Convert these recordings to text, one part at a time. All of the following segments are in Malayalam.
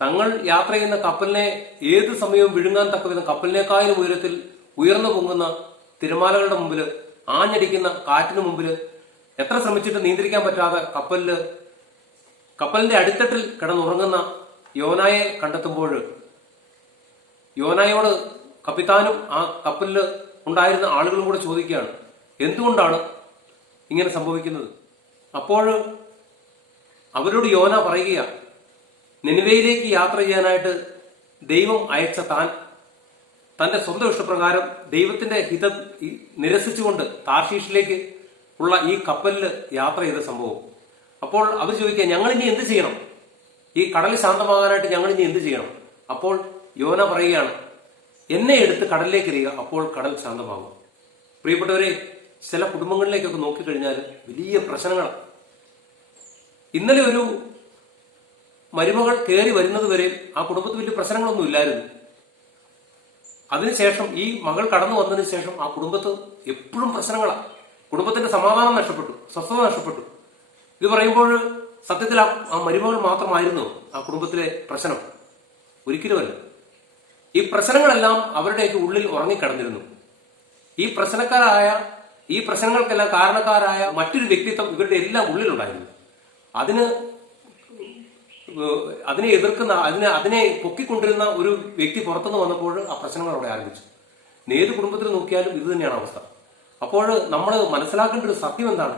തങ്ങൾ യാത്ര ചെയ്യുന്ന കപ്പലിനെ ഏത് സമയവും വിഴുങ്ങാൻ തക്കവിധം കപ്പലിനേക്കാളും ഉയരത്തിൽ ഉയർന്നു പൊങ്ങുന്ന തിരമാലകളുടെ മുമ്പിൽ ആഞ്ഞടിക്കുന്ന കാറ്റിന് മുമ്പിൽ എത്ര ശ്രമിച്ചിട്ട് നിയന്ത്രിക്കാൻ പറ്റാതെ കപ്പലിൽ കപ്പലിന്റെ അടിത്തട്ടിൽ കിടന്നുറങ്ങുന്ന യോനായെ കണ്ടെത്തുമ്പോൾ യോനായോട് കപ്പിത്താനും ആ കപ്പലിൽ ഉണ്ടായിരുന്ന ആളുകളും കൂടെ ചോദിക്കുകയാണ് എന്തുകൊണ്ടാണ് ഇങ്ങനെ സംഭവിക്കുന്നത്? അപ്പോൾ അവരോട് യോന പറയുക നിനിവയിലേക്ക് യാത്ര ചെയ്യാനായിട്ട് ദൈവം അയച്ച താൻ തന്റെ സ്വന്തം ഇഷ്ടപ്രകാരം ദൈവത്തിന്റെ ഹിതം നിരസിച്ചുകൊണ്ട് താർഷീഷിലേക്ക് ഉള്ള ഈ കപ്പലിൽ യാത്ര ചെയ്ത സംഭവം. അപ്പോൾ അവർ ചോദിക്കുക ഞങ്ങൾ ഇനി എന്ത് ചെയ്യണം? ഈ കടൽ ശാന്തമാകാനായിട്ട് ഞങ്ങൾ ഇനി എന്ത് ചെയ്യണം? അപ്പോൾ യോന പറയുകയാണ് എന്നെ എടുത്ത് കടലിലേക്ക് എറിയുക അപ്പോൾ കടൽ ശാന്തമാകും. പ്രിയപ്പെട്ടവരെ ചില കുടുംബങ്ങളിലേക്കൊക്കെ നോക്കിക്കഴിഞ്ഞാൽ വലിയ പ്രശ്നങ്ങളാണ് ഇന്നലെ ഒരു മരുമകൾ കയറി വരുന്നത് വരെ ആ കുടുംബത്തിൽ വലിയ പ്രശ്നങ്ങളൊന്നും ഇല്ലായിരുന്നു. അതിനുശേഷം ഈ മകൾ കടന്നു വന്നതിന് ശേഷം ആ കുടുംബത്ത് എപ്പോഴും പ്രശ്നങ്ങളാണ് കുടുംബത്തിന്റെ സമാധാനം നഷ്ടപ്പെട്ടു സ്വസ്ഥത നഷ്ടപ്പെട്ടു. ഇത് പറയുമ്പോൾ സത്യത്തിൽ ആ മരുമകൾ മാത്രമായിരുന്നു ആ കുടുംബത്തിലെ പ്രശ്നം. ഒരിക്കലുമല്ല. ഈ പ്രശ്നങ്ങളെല്ലാം അവരുടെയൊക്കെ ഉള്ളിൽ ഉറങ്ങിക്കിടന്നിരുന്നു. ഈ പ്രശ്നക്കാരായ ഈ പ്രശ്നങ്ങൾക്കെല്ലാം കാരണക്കാരായ മറ്റൊരു വ്യക്തിത്വം ഇവരുടെ എല്ലാം ഉള്ളിലുണ്ടായിരുന്നു. അതിന് അതിനെ എതിർക്കുന്ന അതിനെ അതിനെ പൊക്കിക്കൊണ്ടിരുന്ന ഒരു വ്യക്തി പുറത്തുനിന്ന് വന്നപ്പോൾ ആ പ്രശ്നങ്ങൾ അവിടെ ആരംഭിച്ചു. ഏത് കുടുംബത്തിൽ നോക്കിയാലും ഇത് തന്നെയാണ് അവസ്ഥ. അപ്പോൾ നമ്മൾ മനസ്സിലാക്കേണ്ട ഒരു സത്യം എന്താണ്?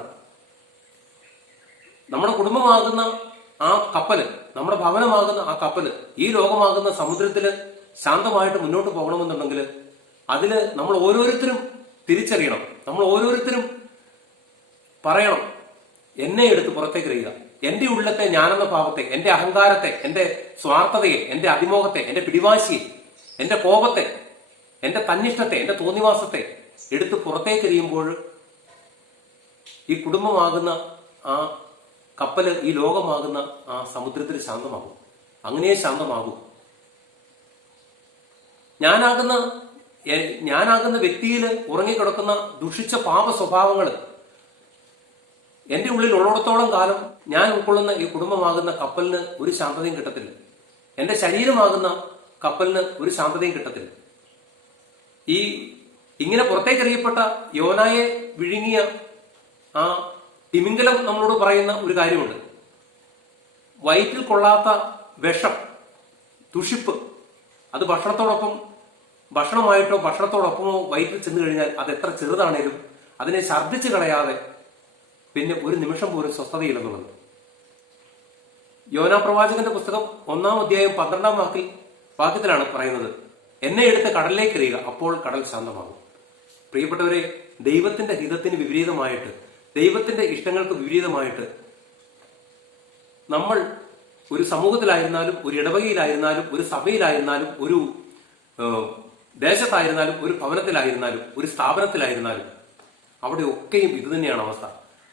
നമ്മുടെ കുടുംബമാകുന്ന ആ കപ്പൽ നമ്മുടെ ഭവനമാകുന്ന ആ കപ്പൽ ഈ ലോകമാകുന്ന സമുദ്രത്തിൽ ശാന്തമായിട്ട് മുന്നോട്ട് പോകണമെന്നുണ്ടെങ്കിൽ അതിൽ നമ്മൾ ഓരോരുത്തരും തിരിച്ചറിയണം. നമ്മൾ ഓരോരുത്തരും പറയണം. എന്നെ എടുത്ത് പുറത്തേക്ക് എറിയുക. എന്റെ ഉള്ളത്തെ ഞാനെന്ന ഭാവത്തെ എന്റെ അഹങ്കാരത്തെ എന്റെ സ്വാർത്ഥതയെ എന്റെ അതിമോഹത്തെ എന്റെ പിടിവാശിയെ എന്റെ കോപത്തെ എന്റെ തന്നിഷ്ടത്തെ എന്റെ തോന്നിവാസത്തെ എടുത്ത് പുറത്തേക്ക് എറിയുമ്പോൾ ഈ കുടുംബമാകുന്ന ആ കപ്പൽ ഈ ലോകമാകുന്ന ആ സമുദ്രത്തിൽ ശാന്തമാകും. അങ്ങനെ ശാന്തമാകും. ഞാനാകുന്ന ഞാനാകുന്ന വ്യക്തിയിൽ ഉറങ്ങിക്കിടക്കുന്ന ദുഷിച്ച പാപ സ്വഭാവങ്ങൾ എന്റെ ഉള്ളിൽ ഉള്ളിടത്തോളം കാലം ഞാൻ ഉൾക്കൊള്ളുന്ന ഈ കുടുംബമാകുന്ന കപ്പലിന് ഒരു ശാന്തതയും കിട്ടത്തില്ല. എന്റെ ശരീരമാകുന്ന കപ്പലിന് ഒരു ശാന്തതയും കിട്ടത്തില്ല. ഈ ഇങ്ങനെ പുറത്തേക്ക് അറിയപ്പെട്ട യോനായെ വിഴുങ്ങിയ ആ തിമിംഗലം നമ്മളോട് പറയുന്ന ഒരു കാര്യമുണ്ട്. വയറ്റിൽ കൊള്ളാത്ത വിഷം തുഷിപ്പ് അത് ഭക്ഷണത്തോടൊപ്പം ഭക്ഷണമായിട്ടോ ഭക്ഷണത്തോടൊപ്പമോ വയറ്റിൽ ചെന്ന് കഴിഞ്ഞാൽ അത് എത്ര ചെറുതാണേലും അതിനെ ഛർദ്ദിച്ച് കളയാതെ പിന്നെ ഒരു നിമിഷം പോലും സ്വസ്ഥതയില്ലെന്നുള്ളത്. യോനാ പ്രവാചകന്റെ പുസ്തകം ഒന്നാം അധ്യായം പന്ത്രണ്ടാം വാക്കിൽ വാക്യത്തിലാണ് പറയുന്നത് എന്നെ എടുത്ത് കടലിലേക്ക് എറിയുക അപ്പോൾ കടൽ ശാന്തമാകും. പ്രിയപ്പെട്ടവരെ ദൈവത്തിന്റെ ഹിതത്തിന് വിപരീതമായിട്ട് ദൈവത്തിന്റെ ഇഷ്ടങ്ങൾക്ക് വിപരീതമായിട്ട് നമ്മൾ ഒരു സമൂഹത്തിലായിരുന്നാലും ഒരു ഇടവകയിലായിരുന്നാലും ഒരു സഭയിലായിരുന്നാലും ഒരു ദേശത്തായിരുന്നാലും ഒരു ഭവനത്തിലായിരുന്നാലും ഒരു സ്ഥാപനത്തിലായിരുന്നാലും അവിടെയൊക്കെയും ഇത് തന്നെയാണ് അവസ്ഥ.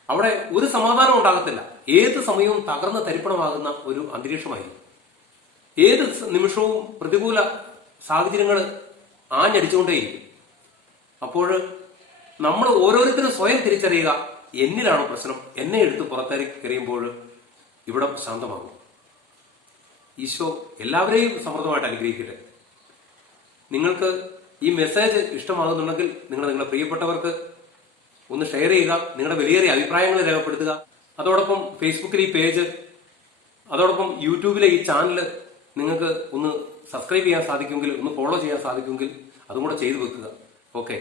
അവിടെ ഒരു സമാധാനം ഉണ്ടാകത്തില്ല. ഏത് സമയവും തകർന്ന് തരിപ്പണമാകുന്ന ഒരു അന്തരീക്ഷമായിരിക്കും. ഏത് നിമിഷവും പ്രതികൂല സാഹചര്യങ്ങൾ ആഞ്ഞടിച്ചുകൊണ്ടേയിരിക്കും. അപ്പോൾ നമ്മൾ ഓരോരുത്തരും സ്വയം തിരിച്ചറിയുക എന്നിലാണ് പ്രശ്നം? എന്നെ എടുത്ത് പുറത്തേക്ക് എറിയുമ്പോൾ ഇവിടെ ശാന്തമാകും. ഈശോ എല്ലാവരെയും സമൃദ്ധമായിട്ട് അനുഗ്രഹിക്കട്ടെ. നിങ്ങൾക്ക് ഈ മെസ്സേജ് ഇഷ്ടമാകുന്നുണ്ടെങ്കിൽ നിങ്ങൾ നിങ്ങളുടെ പ്രിയപ്പെട്ടവർക്ക് ഒന്ന് ഷെയർ ചെയ്യുക നിങ്ങളുടെ വിലയേറിയ അഭിപ്രായങ്ങൾ രേഖപ്പെടുത്തുക. അതോടൊപ്പം ഫേസ്ബുക്കിൽ ഈ പേജ് അതോടൊപ്പം യൂട്യൂബിലെ ഈ ചാനൽ നിങ്ങൾക്ക് ഒന്ന് സബ്സ്ക്രൈബ് ചെയ്യാൻ സാധിക്കുമെങ്കിൽ ഒന്ന് ഫോളോ ചെയ്യാൻ സാധിക്കുമെങ്കിൽ അതും കൂടെ ചെയ്തു വെക്കുക. ഓക്കെ